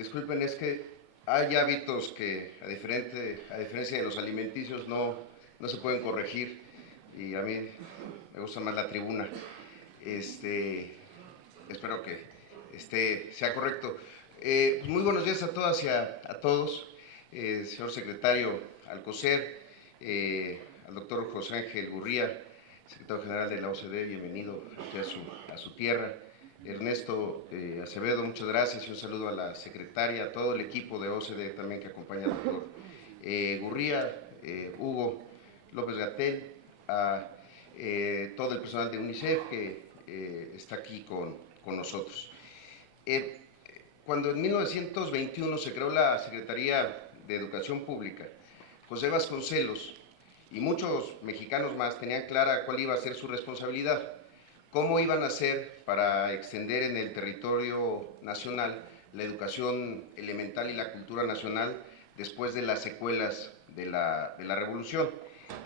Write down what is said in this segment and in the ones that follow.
disculpen, es que hay hábitos que, a diferencia de los alimenticios, no se pueden corregir y a mí me gusta más la tribuna. Espero que sea correcto. Muy buenos días a todas y a todos. Señor secretario Alcocer, al doctor José Ángel Gurría, secretario general de la OCDE, bienvenido a su tierra. Ernesto Acevedo, muchas gracias y un saludo a la secretaria, a todo el equipo de OCDE también que acompaña al doctor Gurría, Hugo López-Gatell, a todo el personal de UNICEF que está aquí con nosotros. Cuando en 1921 se creó la Secretaría de Educación Pública, José Vasconcelos y muchos mexicanos más tenían clara cuál iba a ser su responsabilidad, cómo iban a hacer para extender en el territorio nacional la educación elemental y la cultura nacional después de las secuelas de la Revolución.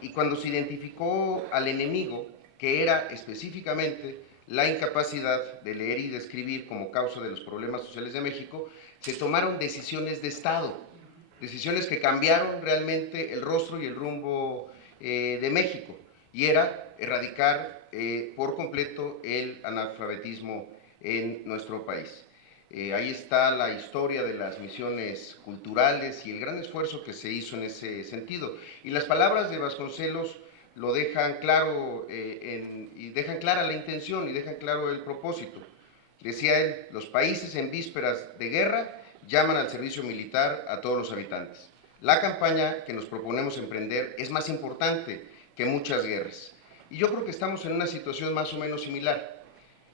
Y cuando se identificó al enemigo, que era específicamente la incapacidad de leer y de escribir como causa de los problemas sociales de México, se tomaron decisiones de Estado, decisiones que cambiaron realmente el rostro y el rumbo de México, y era erradicar por completo el analfabetismo en nuestro país. Ahí está la historia de las misiones culturales y el gran esfuerzo que se hizo en ese sentido. Y las palabras de Vasconcelos lo dejan claro y dejan clara la intención y dejan claro el propósito. Decía él, los países en vísperas de guerra llaman al servicio militar a todos los habitantes. La campaña que nos proponemos emprender es más importante que muchas guerras. Y yo creo que estamos en una situación más o menos similar.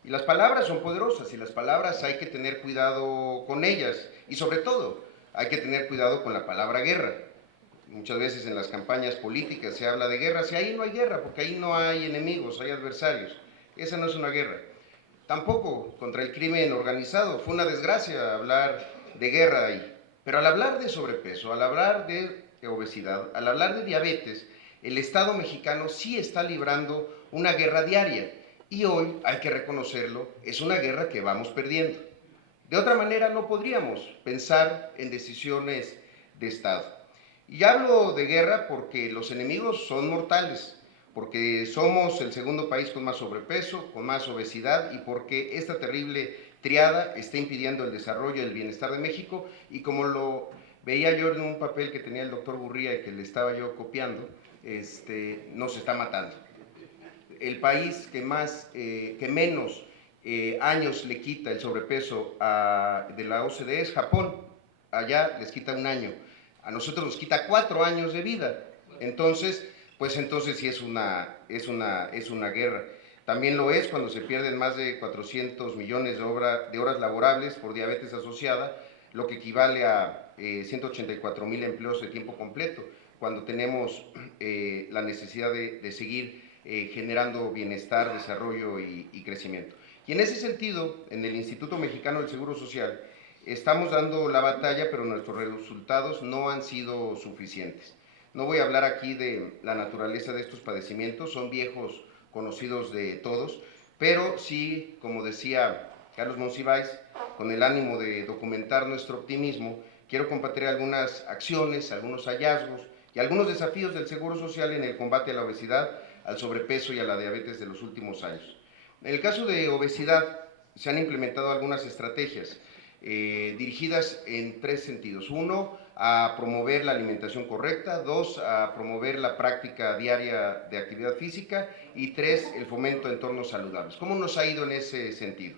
Y las palabras son poderosas y las palabras hay que tener cuidado con ellas. Y sobre todo, hay que tener cuidado con la palabra guerra. Muchas veces en las campañas políticas se habla de guerras y ahí no hay guerra, porque ahí no hay enemigos, hay adversarios. Esa no es una guerra. Tampoco contra el crimen organizado. Fue una desgracia hablar de guerra ahí. Pero al hablar de sobrepeso, al hablar de obesidad, al hablar de diabetes, el Estado mexicano sí está librando una guerra diaria. Y hoy, hay que reconocerlo, es una guerra que vamos perdiendo. De otra manera, no podríamos pensar en decisiones de Estado. Y hablo de guerra porque los enemigos son mortales, porque somos el segundo país con más sobrepeso, con más obesidad y porque esta terrible triada está impidiendo el desarrollo y el bienestar de México y como lo veía yo en un papel que tenía el doctor Gurría y que le estaba yo copiando, nos está matando. El país que menos años le quita el sobrepeso de la OCDE es Japón. Allá les quita un año. A nosotros nos quita 4 años de vida. Entonces, pues entonces sí es una guerra. También lo es cuando se pierden más de 400 millones de horas laborables por diabetes asociada, lo que equivale a 184,000 empleos de tiempo completo, cuando tenemos la necesidad de seguir generando bienestar, desarrollo y crecimiento. Y en ese sentido, en el Instituto Mexicano del Seguro Social, estamos dando la batalla, pero nuestros resultados no han sido suficientes. No voy a hablar aquí de la naturaleza de estos padecimientos, son viejos conocidos de todos, pero sí, como decía Carlos Monsiváis, con el ánimo de documentar nuestro optimismo, quiero compartir algunas acciones, algunos hallazgos y algunos desafíos del Seguro Social en el combate a la obesidad, al sobrepeso y a la diabetes de los últimos años. En el caso de obesidad, se han implementado algunas estrategias dirigidas en 3 sentidos. 1, a promover la alimentación correcta. 2, a promover la práctica diaria de actividad física. Y 3, el fomento de entornos saludables. ¿Cómo nos ha ido en ese sentido?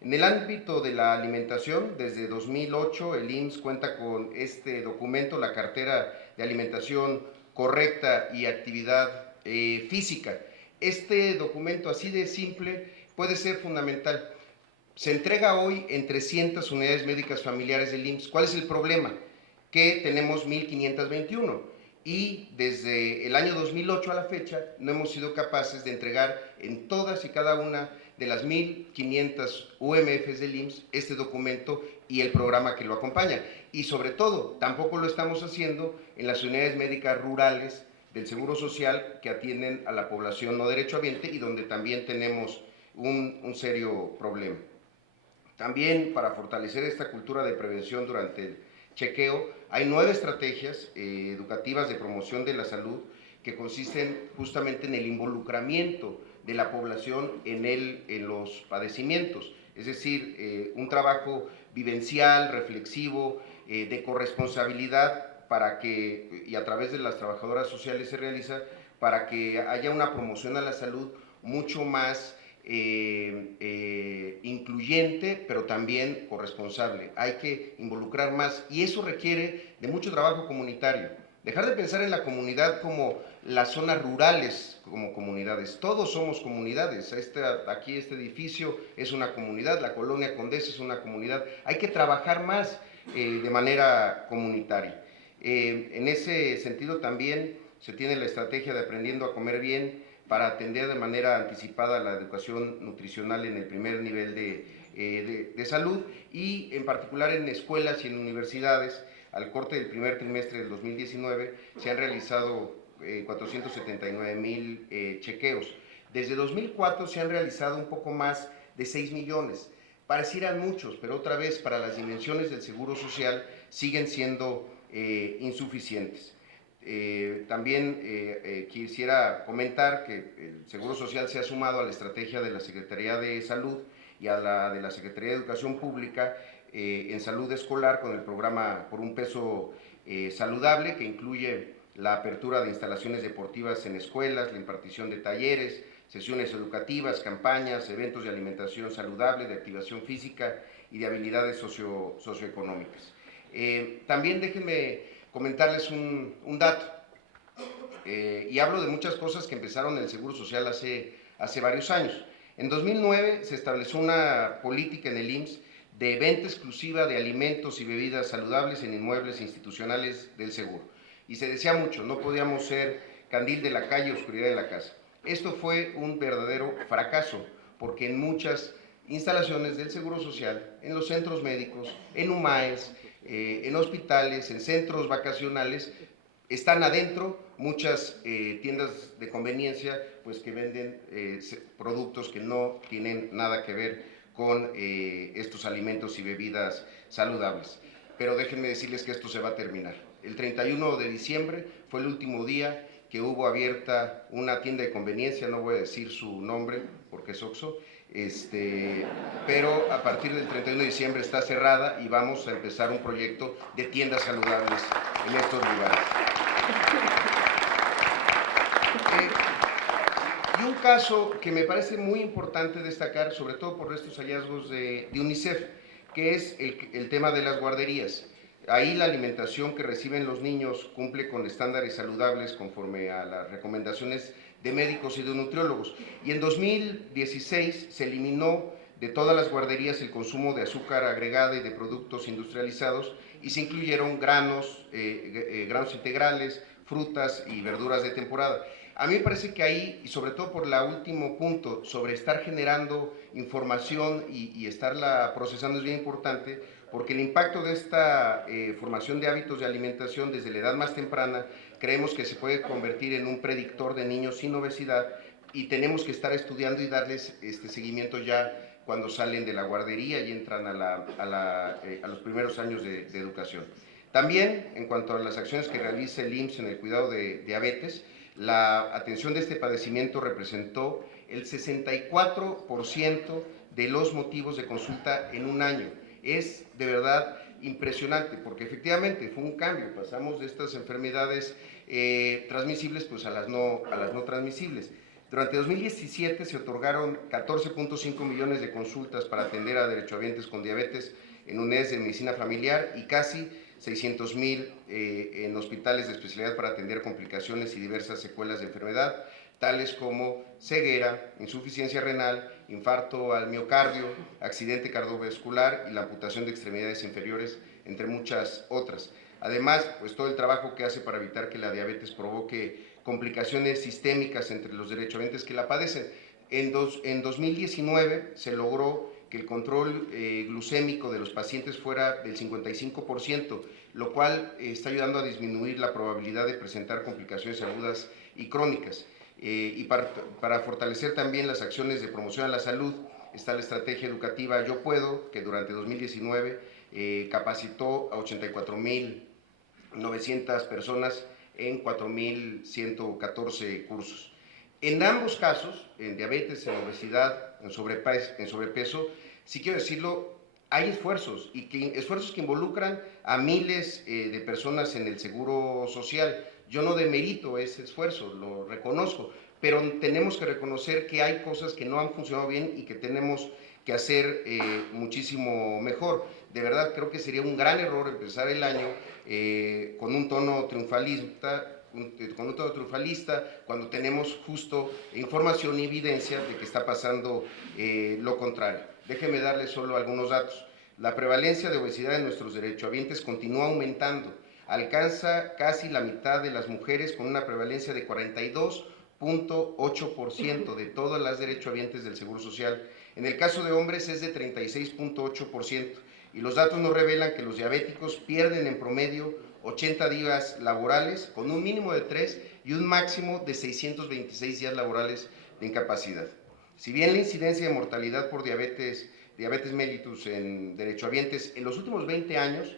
En el ámbito de la alimentación, desde 2008 el IMSS cuenta con este documento, la cartera de alimentación correcta y actividad física. Este documento así de simple puede ser fundamental. Se entrega hoy en 300 unidades médicas familiares del IMSS. ¿Cuál es el problema? Que tenemos 1,521 y desde el año 2008 a la fecha no hemos sido capaces de entregar en todas y cada una de las 1,500 UMFs del IMSS este documento y el programa que lo acompaña. Y sobre todo, tampoco lo estamos haciendo en las unidades médicas rurales del Seguro Social que atienden a la población no derechohabiente y donde también tenemos un serio problema. También para fortalecer esta cultura de prevención durante el chequeo, hay 9 estrategias educativas de promoción de la salud que consisten justamente en el involucramiento de la población en los padecimientos, es decir, un trabajo vivencial, reflexivo, de corresponsabilidad para que, y a través de las trabajadoras sociales se realiza, para que haya una promoción a la salud mucho más incluyente, pero también corresponsable. Hay que involucrar más y eso requiere de mucho trabajo comunitario. Dejar de pensar en la comunidad como las zonas rurales como comunidades. Todos somos comunidades. Aquí este edificio es una comunidad, la colonia Condesa es una comunidad. Hay que trabajar más de manera comunitaria. En ese sentido también se tiene la estrategia de Aprendiendo a Comer Bien, para atender de manera anticipada la educación nutricional en el primer nivel de salud y en particular en escuelas y en universidades. Al corte del primer trimestre del 2019 se han realizado 479,000 chequeos. Desde 2004 se han realizado un poco más de 6 millones. Parecieran muchos, pero otra vez para las dimensiones del Seguro Social siguen siendo insuficientes. También quisiera comentar que el Seguro Social se ha sumado a la estrategia de la Secretaría de Salud y a la de la Secretaría de Educación Pública en salud escolar con el programa Por un Peso Saludable, que incluye la apertura de instalaciones deportivas en escuelas, la impartición de talleres, sesiones educativas, campañas, eventos de alimentación saludable, de activación física y de habilidades socioeconómicas. También déjenme comentarles un dato, y hablo de muchas cosas que empezaron en el Seguro Social hace varios años. En 2009 se estableció una política en el IMSS de venta exclusiva de alimentos y bebidas saludables en inmuebles institucionales del seguro. Y se decía mucho, no podíamos ser candil de la calle, oscuridad de la casa. Esto fue un verdadero fracaso, porque en muchas instalaciones del Seguro Social, en los centros médicos, en UMAES, en hospitales, en centros vacacionales, están adentro muchas tiendas de conveniencia pues, que venden productos que no tienen nada que ver con estos alimentos y bebidas saludables. Pero déjenme decirles que esto se va a terminar. El 31 de diciembre fue el último día que hubo abierta una tienda de conveniencia, no voy a decir su nombre porque es Oxxo, pero a partir del 31 de diciembre está cerrada y vamos a empezar un proyecto de tiendas saludables en estos lugares. Y un caso que me parece muy importante destacar, sobre todo por estos hallazgos de UNICEF, que es el tema de las guarderías. Ahí la alimentación que reciben los niños cumple con estándares saludables conforme a las recomendaciones de médicos y de nutriólogos. Y en 2016 se eliminó de todas las guarderías el consumo de azúcar agregada y de productos industrializados y se incluyeron granos integrales, frutas y verduras de temporada. A mí me parece que ahí, y sobre todo por el último punto, sobre estar generando información y estarla procesando es bien importante, porque el impacto de esta formación de hábitos de alimentación desde la edad más temprana, creemos que se puede convertir en un predictor de niños sin obesidad y tenemos que estar estudiando y darles seguimiento ya cuando salen de la guardería y entran a los primeros años de educación. También, en cuanto a las acciones que realiza el IMSS en el cuidado de diabetes, la atención de este padecimiento representó el 64% de los motivos de consulta en un año. Es de verdad impresionante, porque efectivamente fue un cambio, pasamos de estas enfermedades transmisibles pues a las no transmisibles. Durante 2017 se otorgaron 14.5 millones de consultas para atender a derechohabientes con diabetes en unidades de medicina familiar y casi 600,000 en hospitales de especialidad para atender complicaciones y diversas secuelas de enfermedad, tales como ceguera, insuficiencia renal, infarto al miocardio, accidente cardiovascular y la amputación de extremidades inferiores, entre muchas otras. Además, pues todo el trabajo que hace para evitar que la diabetes provoque complicaciones sistémicas entre los derechohabientes que la padecen. En 2019 se logró que el control glucémico de los pacientes fuera del 55%, lo cual está ayudando a disminuir la probabilidad de presentar complicaciones agudas y crónicas. Y para fortalecer también las acciones de promoción a la salud, está la estrategia educativa Yo Puedo, que durante 2019 capacitó a 84,900 personas en 4,114 cursos. En ambos casos, en diabetes, en obesidad, en sobrepeso, sí quiero decirlo, hay esfuerzos, esfuerzos que involucran a miles de personas en el seguro social. Yo no demerito ese esfuerzo, lo reconozco, pero tenemos que reconocer que hay cosas que no han funcionado bien y que tenemos que hacer muchísimo mejor. De verdad, creo que sería un gran error empezar el año con un tono triunfalista, cuando tenemos justo información y evidencia de que está pasando lo contrario. Déjenme darles solo algunos datos. La prevalencia de obesidad en nuestros derechohabientes continúa aumentando. Alcanza casi la mitad de las mujeres con una prevalencia de 42,8% de todas las derechohabientes del Seguro Social. En el caso de hombres es de 36,8%. Y los datos nos revelan que los diabéticos pierden en promedio 80 días laborales con un mínimo de 3 y un máximo de 626 días laborales de incapacidad. Si bien la incidencia de mortalidad por diabetes mellitus en derechohabientes en los últimos 20 años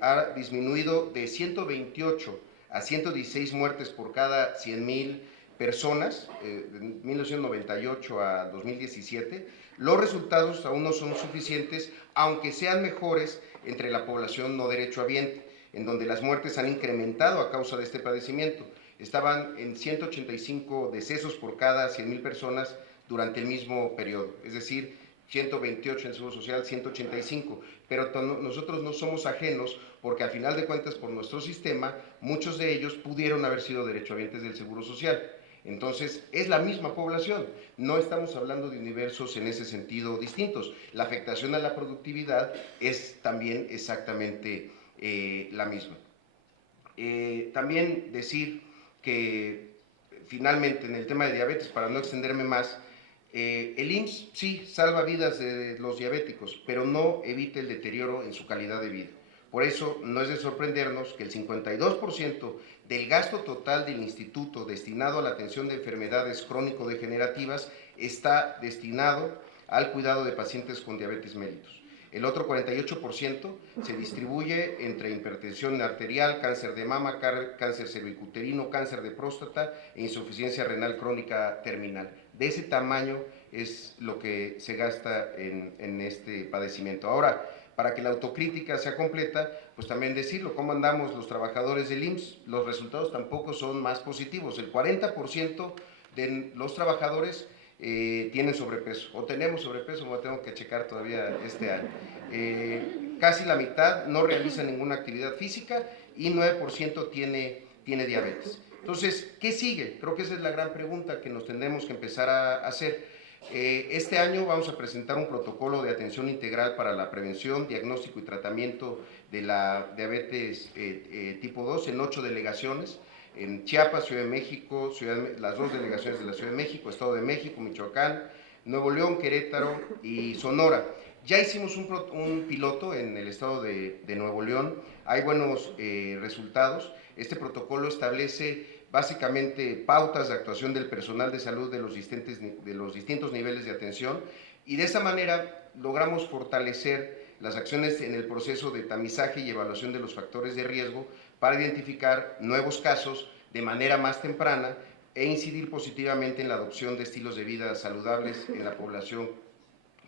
ha disminuido de 128 a 116 muertes por cada 100,000 personas, de 1998 a 2017, los resultados aún no son suficientes, aunque sean mejores entre la población no derechohabiente, en donde las muertes han incrementado a causa de este padecimiento. Estaban en 185 decesos por cada 100,000 personas durante el mismo periodo, es decir, 128 en el Seguro Social, 185, pero nosotros no somos ajenos porque al final de cuentas por nuestro sistema, muchos de ellos pudieron haber sido derechohabientes del Seguro Social. Entonces, es la misma población, no estamos hablando de universos en ese sentido distintos. La afectación a la productividad es también exactamente la misma. También decir que finalmente en el tema de diabetes, para no extenderme más, el IMSS sí salva vidas de los diabéticos, pero no evita el deterioro en su calidad de vida. Por eso no es de sorprendernos que el 52% del gasto total del instituto destinado a la atención de enfermedades crónico-degenerativas está destinado al cuidado de pacientes con diabetes mellitus. El otro 48% se distribuye entre hipertensión arterial, cáncer de mama, cáncer cervicuterino, cáncer de próstata e insuficiencia renal crónica terminal. De ese tamaño es lo que se gasta en este padecimiento. Ahora, para que la autocrítica sea completa, pues también decirlo, ¿cómo andamos los trabajadores del IMSS? Los resultados tampoco son más positivos. El 40% de los trabajadores tienen sobrepeso, o tenemos sobrepeso, me tengo que checar todavía este año. Casi la mitad no realiza ninguna actividad física y 9% tiene diabetes. Entonces, ¿qué sigue? Creo que esa es la gran pregunta que nos tendremos que empezar a hacer. Este año vamos a presentar un protocolo de atención integral para la prevención, diagnóstico y tratamiento de la diabetes tipo 2 en 8 delegaciones, en Chiapas, Ciudad de México, las 2 delegaciones de la Ciudad de México, Estado de México, Michoacán, Nuevo León, Querétaro y Sonora. Ya hicimos un piloto en el estado de Nuevo León, hay buenos resultados. Este protocolo establece básicamente pautas de actuación del personal de salud de los distintos niveles de atención y de esa manera logramos fortalecer las acciones en el proceso de tamizaje y evaluación de los factores de riesgo para identificar nuevos casos de manera más temprana e incidir positivamente en la adopción de estilos de vida saludables en la población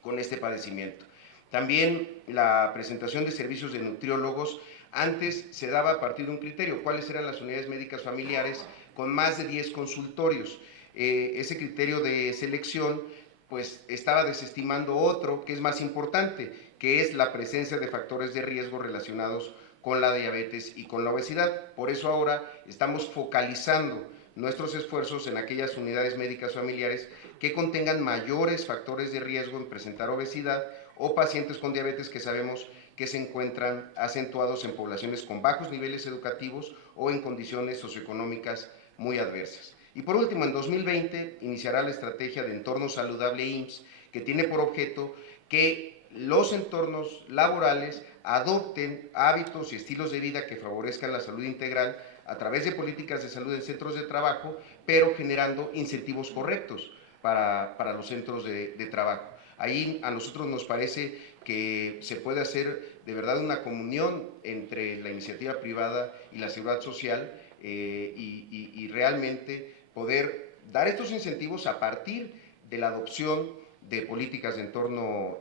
con este padecimiento. También la presentación de servicios de nutriólogos antes se daba a partir de un criterio, cuáles eran las unidades médicas familiares con más de 10 consultorios. Ese criterio de selección pues estaba desestimando otro que es más importante, que es la presencia de factores de riesgo relacionados con la diabetes y con la obesidad. Por eso ahora estamos focalizando nuestros esfuerzos en aquellas unidades médicas familiares que contengan mayores factores de riesgo en presentar obesidad o pacientes con diabetes que sabemos que se encuentran acentuados en poblaciones con bajos niveles educativos o en condiciones socioeconómicas muy adversas. Y por último, en 2020 iniciará la estrategia de entorno saludable IMSS, que tiene por objeto que los entornos laborales adopten hábitos y estilos de vida que favorezcan la salud integral a través de políticas de salud en centros de trabajo, pero generando incentivos correctos para los centros de trabajo. Ahí a nosotros nos parece que se puede hacer de verdad una comunión entre la iniciativa privada y la seguridad social, y realmente poder dar estos incentivos a partir de la adopción de políticas de entorno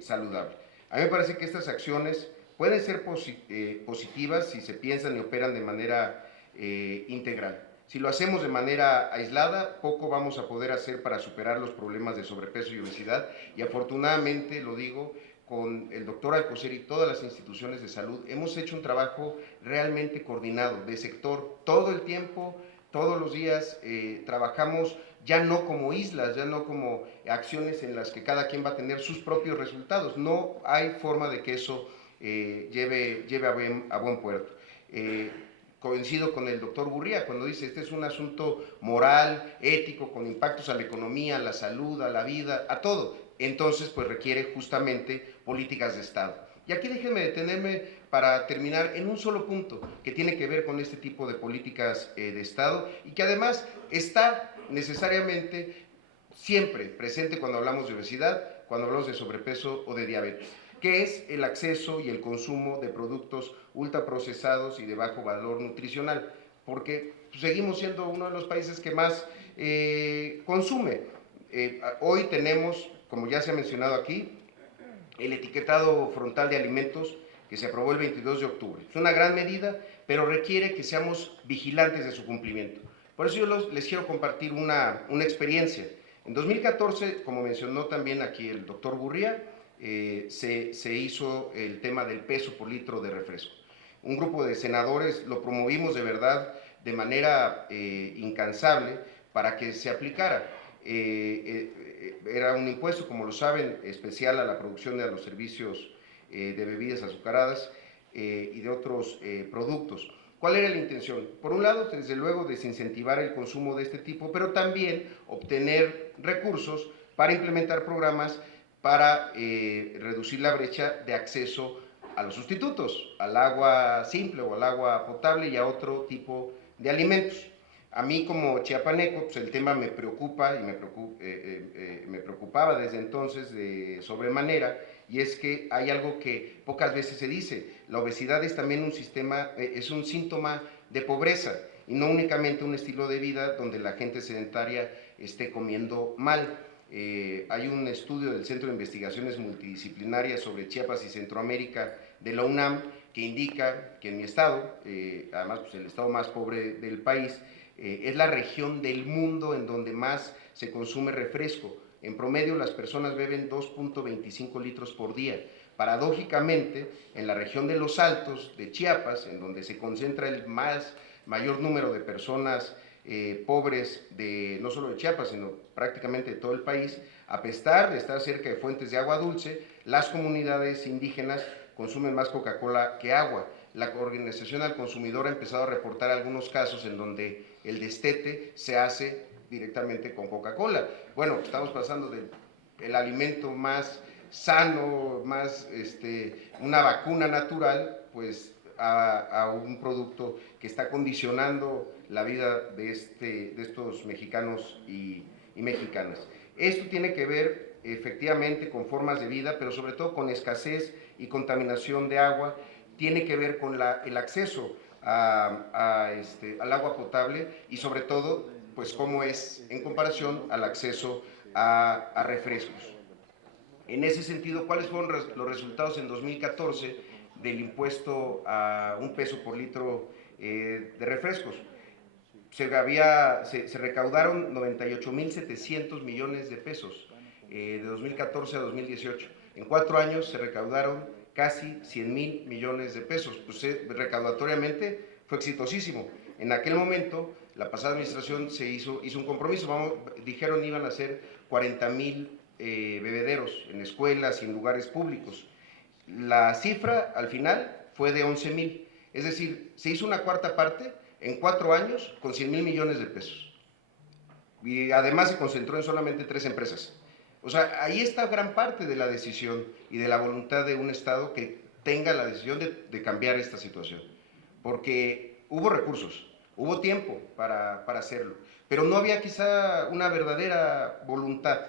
saludable. A mí me parece que estas acciones pueden ser positivas si se piensan y operan de manera integral. Si lo hacemos de manera aislada, poco vamos a poder hacer para superar los problemas de sobrepeso y obesidad, y afortunadamente, lo digo, con el doctor Alcocer y todas las instituciones de salud, hemos hecho un trabajo realmente coordinado, de sector, todo el tiempo, todos los días, trabajamos ya no como islas, ya no como acciones en las que cada quien va a tener sus propios resultados. No hay forma de que eso lleve a buen puerto. Coincido con el doctor Gurría cuando dice, este es un asunto moral, ético, con impactos a la economía, a la salud, a la vida, a todo. Entonces, pues requiere justamente políticas de Estado. Y aquí déjenme detenerme para terminar en un solo punto que tiene que ver con este tipo de políticas de Estado, y que además está necesariamente siempre presente cuando hablamos de obesidad, cuando hablamos de sobrepeso o de diabetes, que es el acceso y el consumo de productos ultraprocesados y de bajo valor nutricional, porque seguimos siendo uno de los países que más consume. Hoy tenemos, como ya se ha mencionado aquí, el etiquetado frontal de alimentos que se aprobó el 22 de octubre. Es una gran medida, pero requiere que seamos vigilantes de su cumplimiento. Por eso yo les quiero compartir una experiencia. En 2014, como mencionó también aquí el doctor Gurría, se hizo el tema del peso por litro de refresco. Un grupo de senadores lo promovimos de verdad de manera incansable para que se aplicara. Era un impuesto, como lo saben, especial a la producción de los servicios de bebidas azucaradas y de otros productos. ¿Cuál era la intención? Por un lado, desde luego, desincentivar el consumo de este tipo, pero también obtener recursos para implementar programas para reducir la brecha de acceso a los sustitutos, al agua simple o al agua potable y a otro tipo de alimentos. A mí como chiapaneco, pues el tema me preocupa y me preocupaba desde entonces de sobremanera, y es que hay algo que pocas veces se dice: la obesidad es también es un síntoma de pobreza y no únicamente un estilo de vida donde la gente sedentaria esté comiendo mal. Hay un estudio del Centro de Investigaciones Multidisciplinarias sobre Chiapas y Centroamérica de la UNAM que indica que en mi estado, además pues el estado más pobre del país, es la región del mundo en donde más se consume refresco. En promedio, las personas beben 2.25 litros por día. Paradójicamente, en la región de los Altos de Chiapas, en donde se concentra el mayor número de personas pobres no solo de Chiapas, sino prácticamente de todo el país, a pesar de estar cerca de fuentes de agua dulce, las comunidades indígenas consumen más Coca-Cola que agua. La Organización al Consumidor ha empezado a reportar algunos casos en donde el destete se hace directamente con Coca-Cola. Bueno, estamos pasando del alimento más sano, más una vacuna natural, pues a un producto que está condicionando la vida de estos mexicanos y mexicanas. Esto tiene que ver efectivamente con formas de vida, pero sobre todo con escasez y contaminación de agua. Tiene que ver con el acceso al agua potable y sobre todo, pues cómo es en comparación al acceso a refrescos. En ese sentido, ¿cuáles fueron los resultados en 2014 del impuesto a un peso por litro de refrescos? Se recaudaron 98.700 millones de pesos de 2014 a 2018. En 4 años se recaudaron casi 100.000 millones de pesos. Pues recaudatoriamente fue exitosísimo. En aquel momento, la pasada administración hizo un compromiso. Dijeron iban a ser 40.000 bebederos en escuelas y en lugares públicos. La cifra al final fue de 11.000. Es decir, se hizo una cuarta parte en 4 años con 100.000 millones de pesos. Y además se concentró en solamente 3 empresas. O sea, ahí está gran parte de la decisión y de la voluntad de un Estado que tenga la decisión de cambiar esta situación. Porque hubo recursos, hubo tiempo para hacerlo, pero no había quizá una verdadera voluntad.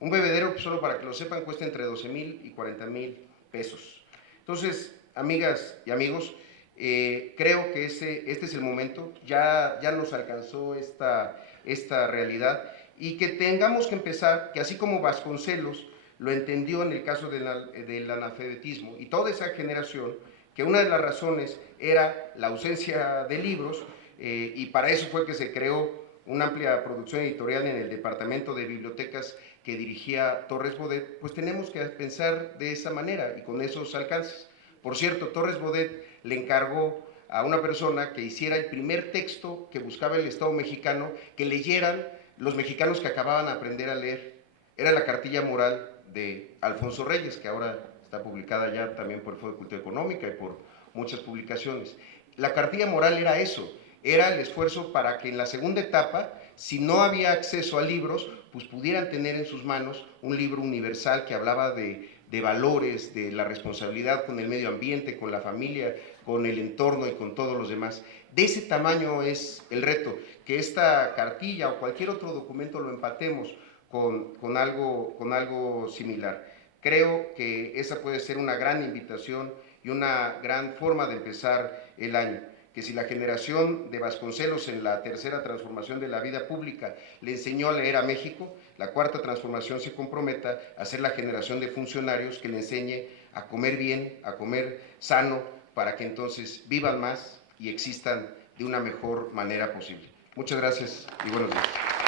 Un bebedero, pues, solo para que lo sepan, cuesta entre 12,000 y 40,000 pesos. Entonces, amigas y amigos, creo que este es el momento, ya nos alcanzó esta realidad, y que tengamos que empezar, que así como Vasconcelos lo entendió en el caso del analfabetismo, y toda esa generación, que una de las razones era la ausencia de libros, y para eso fue que se creó una amplia producción editorial en el departamento de bibliotecas que dirigía Torres Bodet. Pues tenemos que pensar de esa manera y con esos alcances. Por cierto, Torres Bodet le encargó a una persona que hiciera el primer texto que buscaba el Estado mexicano, que leyeran los mexicanos que acababan de aprender a leer. Era la cartilla moral de Alfonso Reyes, que ahora está publicada ya también por el Foro de Cultura Económica y por muchas publicaciones. La cartilla moral era eso, era el esfuerzo para que en la segunda etapa, si no había acceso a libros, pues pudieran tener en sus manos un libro universal que hablaba de valores, de la responsabilidad con el medio ambiente, con la familia, con el entorno y con todos los demás. De ese tamaño es el reto, que esta cartilla o cualquier otro documento lo empatemos con algo similar. Creo que esa puede ser una gran invitación y una gran forma de empezar el año. Que si la generación de Vasconcelos en la tercera transformación de la vida pública le enseñó a leer a México, la cuarta transformación se comprometa a ser la generación de funcionarios que le enseñe a comer bien, a comer sano, para que entonces vivan más y existan de una mejor manera posible. Muchas gracias y buenos días.